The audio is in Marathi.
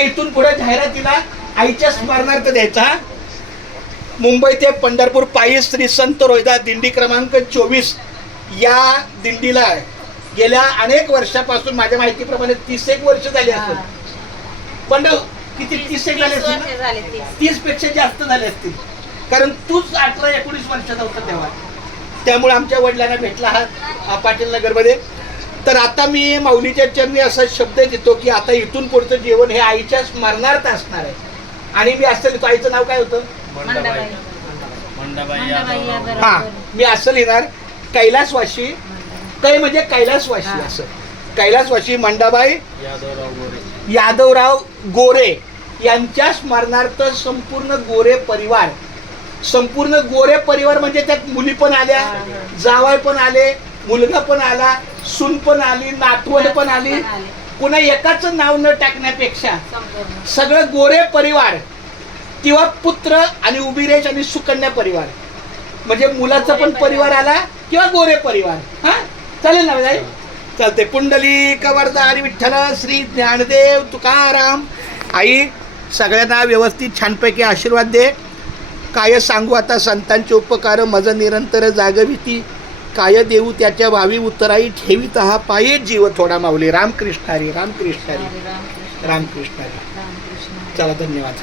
इथून पुढे जाहिरातीला आईच्या स्मरणार्थ द्यायचा. मुंबई ते पंढरपूर पायी श्री संत रोहिदास दिंडी क्रमांक 24 या दिंडीला गेल्या अनेक वर्षापासून माझ्या माहितीप्रमाणे 31 वर्ष झाली असतील. पण किती 31 झाले असतील, 30 पेक्षा जास्त झाले असतील. कारण तूच 18-19 वर्षाचा होता तेव्हा. त्यामुळे आमच्या वडिलांना भेटला हा पाटील नगरमध्ये. तर आता मी माऊलीच्या चरणी असा शब्द देतो की आता इथून पुढचं जीवन हे आईच्या स्मरणार्थ असणार आहे. आणि मी असं लिहितो, आईचं नाव काय होतं? हा, मी असं लिहिणार, कैलासवाशी. कै म्हणजे कैलासवासी, असं कैलासवासी मंडाबाई यादवराव गोरे यांच्या स्मरणार्थ संपूर्ण गोरे परिवार. संपूर्ण गोरे परिवार म्हणजे त्यात मुली पण आल्या, जावई पण आले, मुलगा पण आला, सून पण आली, नातवंड पण आली. कुणा एकाच नाव न टाकण्यापेक्षा सगळं गोरे परिवार किंवा पुत्र आणि उभिरेश आणि सुकन्या परिवार म्हणजे मुलाचा पण परिवार आला किंवा गोरे परिवार. हा, चालेल ना बाई? चालते. पुंडलिक वरदा हरी विठ्ठल श्री ज्ञानदेव तुकाराम. आई सगळ्यांना व्यवस्थित छानपैकी आशीर्वाद दे. काय सांगू आता संतांचे उपकार मज निरंतर जागविती. काय देऊ त्याच्या भावी उतराई ठेवीत हा पायी जीव थोडा माऊली. रामकृष्ण हरी, रामकृष्ण हरी, रामकृष्ण हरी. चला, धन्यवाद.